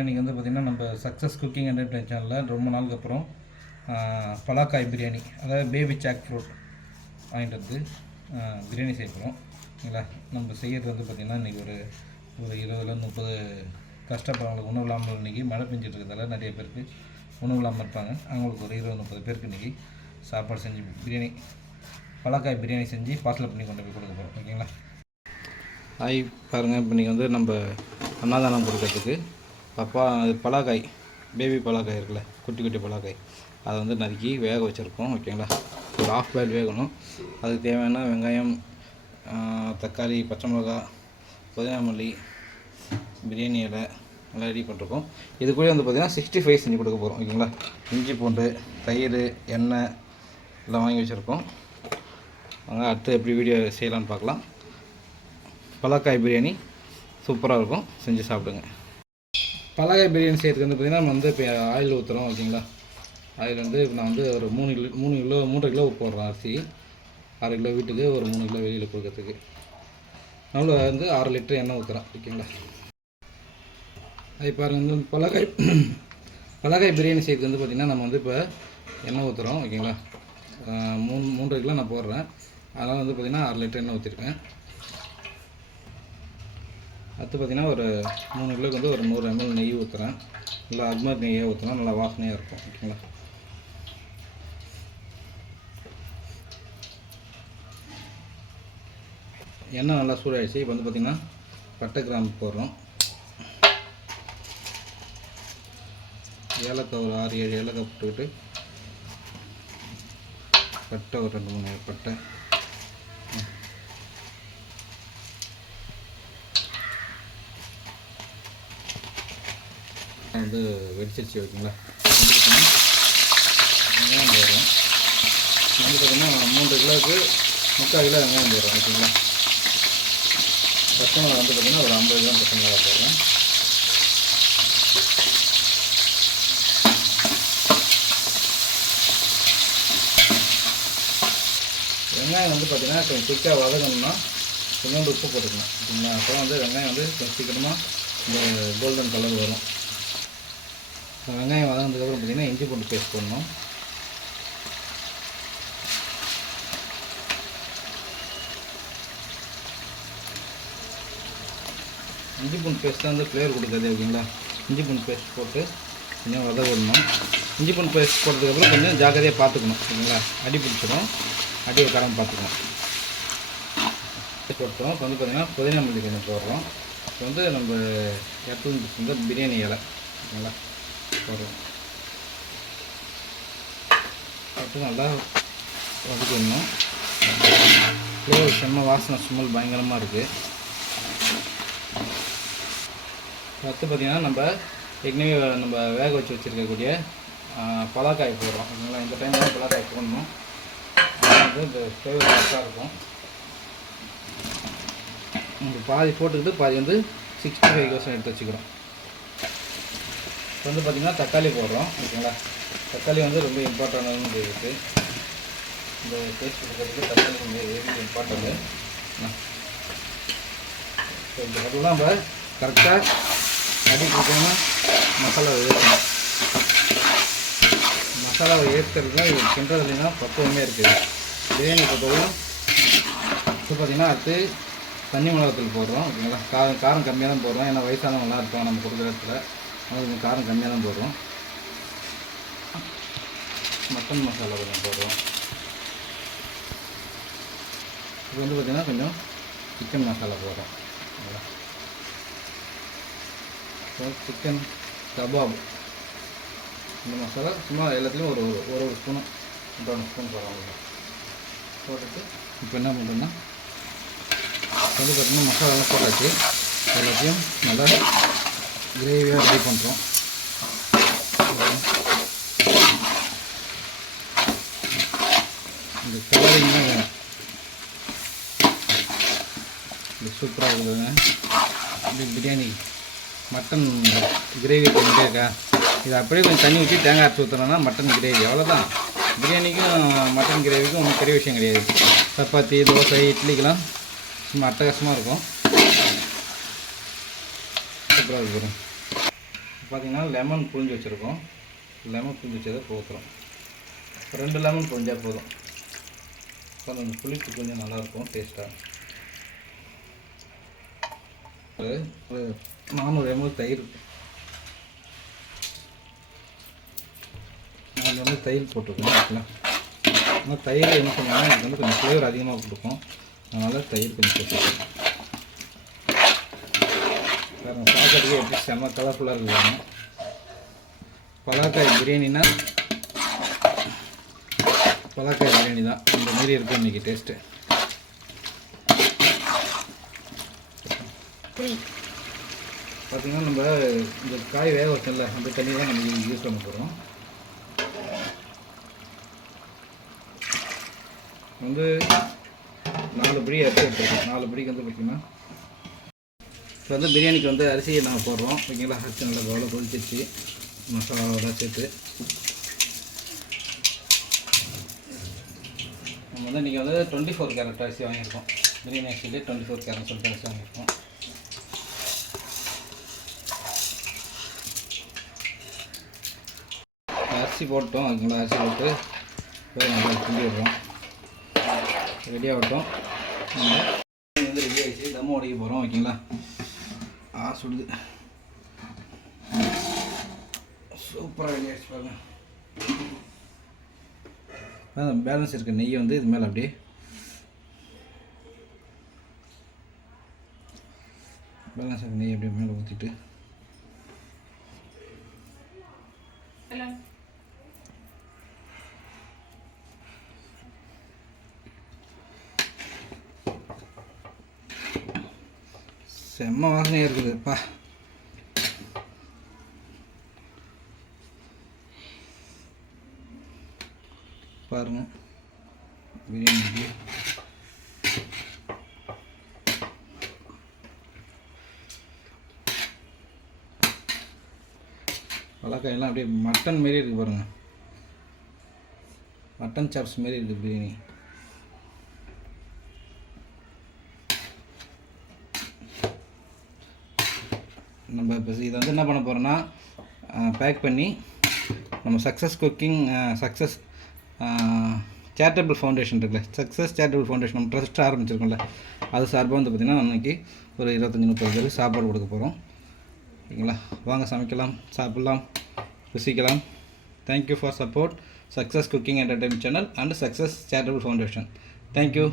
எல்லோரும் இன்றைக்கி வந்து பார்த்திங்கன்னா நம்ம சக்ஸஸ் குக்கிங் என்டர்டைன் சேனலில் ரொம்ப நாளுக்கு அப்புறம் பலாக்காய் பிரியாணி, அதாவது பேபி சாக் ஃப்ரூட் வாங்கிட்டு வந்து பிரியாணி செய்ய போகிறோம். இல்லைங்களா? நம்ம செய்கிறது வந்து பார்த்திங்கன்னா இன்றைக்கி ஒரு 20-30 கஷ்டப்படுறவங்களுக்கு உணவு இல்லாமல் இன்றைக்கி மழை பெஞ்சிட்டு இருக்கிறதால நிறைய பேருக்கு உணவு இல்லாமல் இருப்பாங்க. அவங்களுக்கு ஒரு 20-30 பேருக்கு இன்றைக்கி சாப்பாடு செஞ்சு பலாக்காய் பிரியாணி செஞ்சு பார்சல் பண்ணி கொண்டு போய் கொடுக்க போகிறோம். ஓகேங்களா? பாருங்கள், இப்போ இன்றைக்கி வந்து நம்ம அன்னதானம் கொடுக்கறதுக்கு பலாக்காய், பேபி பலாக்காய் இருக்குல்ல, குட்டி குட்டி பலாக்காய், அதை வந்து நறுக்கி வேக வச்சுருக்கோம். ஓகேங்களா? ஒரு ஹாஃப் பாயில் வேகணும். அதுக்கு தேவையான வெங்காயம், தக்காளி, பச்சை மிளகா, புதினா மல்லி, பிரியாணி இலை எல்லாம் ரெடி பண்ணிருக்கோம். இது கூட வந்து பார்த்திங்கன்னா 65 செஞ்சு கொடுக்க போகிறோம். ஓகேங்களா? இஞ்சி பூண்டு, தயிர், எண்ணெய் எல்லாம் வாங்கி வச்சுருக்கோம். வாங்க அடுத்து எப்படி வீடியோ செய்யலான்னு பார்க்கலாம். பலாக்காய் பிரியாணி சூப்பராக இருக்கும், செஞ்சு சாப்பிடுங்க. பலாக்காய் பிரியாணி செய்கிறதுக்கு வந்து பார்த்திங்கன்னா நம்ம வந்து இப்போ ஆயில் ஊற்றுறோம். ஓகேங்களா? ஆயில் வந்து நான் வந்து ஒரு 3 கிலோ போடுறோம் அரிசி. 6 கிலோ வீட்டுக்கு, ஒரு 3 கிலோ வெளியில் கொடுக்கறதுக்கு. நம்மள வந்து 6 லிட்டர் எண்ணெய் ஊற்றுறோம். ஓகேங்களா? அது பாருங்கள், வந்து பலாக்காய் பிரியாணி செய்கிறதுக்கு வந்து பார்த்திங்கன்னா நம்ம வந்து இப்போ எண்ணெய் ஊற்றுறோம். ஓகேங்களா? 3 கிலோ நான் போடுறேன், அதனால் வந்து பார்த்திங்கன்னா 6 லிட்டர் எண்ணெய் ஊற்றிருக்கேன். அடுத்து பார்த்திங்கன்னா ஒரு 3 கிலோக்கு வந்து ஒரு 100 ml நெய் ஊற்றுறேன். நல்லா அஜ்மர் நெய்யாக ஊற்றினா நல்லா வாசனையாக இருக்கும். ஓகேங்களா? எண்ணெய் நல்லா சூடாகிடுச்சு. இப்போ வந்து பார்த்திங்கன்னா பட்டை கிராம்பு போடுறோம். ஏலக்காய் ஒரு 6-7 ஏலக்காய் போட்டுக்கிட்டு, பட்டை ஒரு 2-3 பட்டை, வந்து வெடிச்சிருச்சு. ஓகேங்களா? வெங்காயம் போடுறோம். வந்து பார்த்திங்கன்னா 3 கிலோவுக்கு 3/4 கிலோ வெங்காயம் போடுறோம். ஓகேங்களா? பச்சை மிளகா வந்து பார்த்திங்கன்னா ஒரு 50 கிராம் பச்சை மிளகா போடுறேன். வெங்காயம் வந்து பார்த்திங்கன்னா கொஞ்சம் குயிக்காக வதங்கணும்னா கொஞ்சோண்டு உப்பு போட்டுக்கணும். ஓகேங்களா? அப்புறம் வந்து வெங்காயம் வந்து கொஞ்சம் சீக்கிரமாக இந்த கோல்டன் கலர் வரும். வெங்காயம் வதங்கினதுக்கப்புறம் பார்த்திங்கன்னா இஞ்சி பூண்டு பேஸ்ட் போடணும். இஞ்சி பூண்டு பேஸ்ட் தான் வந்து ஃப்ளேவர் கொடுக்குறது. ஓகேங்களா? இஞ்சி பூண்டு பேஸ்ட் போட்டு கொஞ்சம் வத விடணும். இஞ்சி பூண்டு பேஸ்ட் போட்டதுக்கப்புறம் கொஞ்சம் ஜாக்கிரதையாக பார்த்துக்கணும். ஓகேங்களா? அடி பிடிச்சிடும், அடி உட்காராமல் பார்த்துக்கணும். போட்டோம். இப்போ வந்து பார்த்திங்கன்னா புதினா மல்லி கொஞ்சம் போடுறோம். இப்போ வந்து நம்ம எடுத்து பிரியாணி இலை, ஓகேங்களா, போடுறோம். போட்டு நல்லா வதக்கிடணும். ஃப்ளேவர் செம்ம வாசனை, ஸ்மெல் பயங்கரமாக இருக்குது. அடுத்து பார்த்திங்கன்னா நம்ம ஏற்கனவே நம்ம வேக வச்சு வச்சுருக்கக்கூடிய பலாக்காய் போடுறோம். ஓகேங்களா? இந்த டைம் தான் பலாக்காய் போடணும். அது இந்த ஃப்ளேவர் கரெக்டாக இருக்கும். நம்ம பாதி போட்டுக்கிட்டு பாதி வந்து 65% எடுத்து வச்சுக்கிறோம். இப்போ வந்து பார்த்திங்கன்னா தக்காளி போடுறோம். ஓகேங்களா? தக்காளி வந்து ரொம்ப இம்பார்ட்டண்டானது இருக்குது. இந்த டேஸ்ட் கொடுக்கறதுக்கு தக்காளி ரொம்ப இம்பார்ட்டண்ட்டு. ஸோ இந்த அதெல்லாம் நம்ம கரெக்டாக அடி கொடுக்கணும்னா மசாலாவை ஏற்றணும். மசாலாவை ஏற்றுறது தான் இது கிண்டுறதுலாம் பக்குவமே இருக்குது. பிரியாணி பொறுத்தவரையும் இப்போ பார்த்திங்கன்னா அடுத்து தண்ணி மிளகாத்தூள் போடுறோம். ஓகேங்களா? காரம் கம்மியாக தான் போடுறோம். ஏன்னா வயசானவங்களாம் இருப்போம் நம்ம கொடுக்குற இடத்துல, அதனால் கொஞ்சம் காரம் கம்மியாக தான் போடுறோம். மட்டன் மசாலா கொஞ்சம் போடுறோம். இது வந்து பார்த்திங்கன்னா கொஞ்சம் சிக்கன் மசாலா போடுறோம். ஓகேங்களா? சிக்கன் கபாப் இந்த மசாலா சும்மா எல்லாத்துலேயும் ஒரு ஸ்பூனு 2 ஸ்பூன் போடுறோம். போட்டுட்டு இப்போ என்ன பண்ணுறோன்னா வந்து பார்த்திங்கன்னா மசாலாலாம் போட்டாச்சு. எல்லாத்தையும் நல்லா கிரேவியாக ரெடி பண்ணுறோம். இந்த கலரிங் தான் வேணும். இது சூப்பராக இருக்குதுங்க. இது பிரியாணி மட்டன் கிரேவி பண்ணிட்டே இருக்கா. இது அப்படியே கொஞ்சம் தண்ணி ஊற்றி தேங்காய் அரைச்சி ஊற்றுறோன்னா மட்டன் கிரேவி அவ்வளோதான். பிரியாணிக்கும் மட்டன் கிரேவிக்கும் ஒன்றும் பெரிய விஷயம் கிடையாது. சப்பாத்தி, தோசை, இட்லிக்கெலாம் சும்மா அட்டகாசமாக இருக்கும். சூப்பராக இருக்கும். பார்த்திங்கன்னா லெமன் புழிஞ்சு வச்சுருக்கோம். லெமன் புழிஞ்சு வச்சதை ஊற்றுறோம். 2 லெமன் புழிஞ்சால் போதும். அப்போ அந்த புளிப்பு கொஞ்சம் நல்லாயிருக்கும் டேஸ்ட்டாக. ஒரு 400 ml தயிர், 400 ml தயிர் போட்டுருக்கோம். ஓகேங்களா, ஆனால் தயிர் என்ன பண்ணுவோம்னா இதுக்கு வந்து கொஞ்சம் ஃப்ளேவர் அதிகமாக கொடுக்கும். அதனால் தயிர் கொஞ்சம் போட்டுருக்கோம். வேறு பார்க்கறதுக்கு எப்படி செம்ம கலர்ஃபுல்லாக இருக்குவாங்க. பலாக்காய் பிரியாணின்னா பலாக்காய் பிரியாணி தான். இந்த மாரி இருக்கும் இன்றைக்கி டேஸ்ட்டு. பார்த்திங்கன்னா நம்ம இந்த காய் வேக வச்சோம்ல, அந்த தண்ணி தான் நம்ம யூஸ் பண்ண போகிறோம். வந்து 4 பிடி அரிசி எடுத்துருக்கோம். 4 பிடிக்கு வந்து பார்த்திங்கன்னா இப்போ வந்து பிரியாணிக்கு வந்து அரிசியை நாங்கள் போடுறோம். ஓகேங்களா, அரிசி நல்லா எவ்வளோ கொதிச்சிச்சு மசாலாவெல்லாம் சேர்த்து. நம்ம வந்து இன்றைக்கி வந்து 24 கேரட் அரிசி வாங்கியிருக்கோம். பிரியாணி அரிசியிலே 24 கேரட் சொல்லிட்டு அரிசி வாங்கியிருக்கோம். அரிசி போட்டோம். ஓகேங்களா, அரிசி போட்டு நல்லா கிண்டி விடுறோம். ரெடியாகட்டும். நம்ம வந்து ரெடி ஆகிடுச்சு. தம்மு உடைக்க போகிறோம். ஓகேங்களா, சுடுது. சூப்பராக ரெடி ஆகிடுச்சு பாருங்க. பேலன்ஸ் இருக்க நெய்யை வந்து இது மேலே அப்படியே பேலன்ஸ் இருக்க நெய் அப்படியே மேலே ஊற்றிட்டு செம்ம வாசனையாக இருக்குதுப்பா. பாருங்கள் பிரியாணி பலாக்காயெல்லாம் அப்படியே மட்டன் மாரி இருக்குது பாருங்கள். மட்டன் சாப்ஸ் மாரி இருக்குது பிரியாணி. நம்ம இப்போ இதை வந்து என்ன பண்ண போகிறோன்னா பேக் பண்ணி நம்ம சக்ஸஸ் சேரிட்டபிள் ஃபவுண்டேஷன் இருக்குல்ல, சக்ஸஸ் சேரிட்டபிள் ஃபவுண்டேஷன் நம்ம ட்ரஸ்ட் ஆரம்பிச்சிருக்கோம்ல, அது சார்பாக வந்து பார்த்திங்கன்னா அன்றைக்கி ஒரு 25-30 பேருக்கு சாப்பாடு கொடுக்க போகிறோம். ஓகேங்களா, வாங்க சமைக்கலாம், சாப்பிட்லாம், ருசிக்கலாம். Thank you for support success cooking entertainment channel and success charitable foundation. Thank you.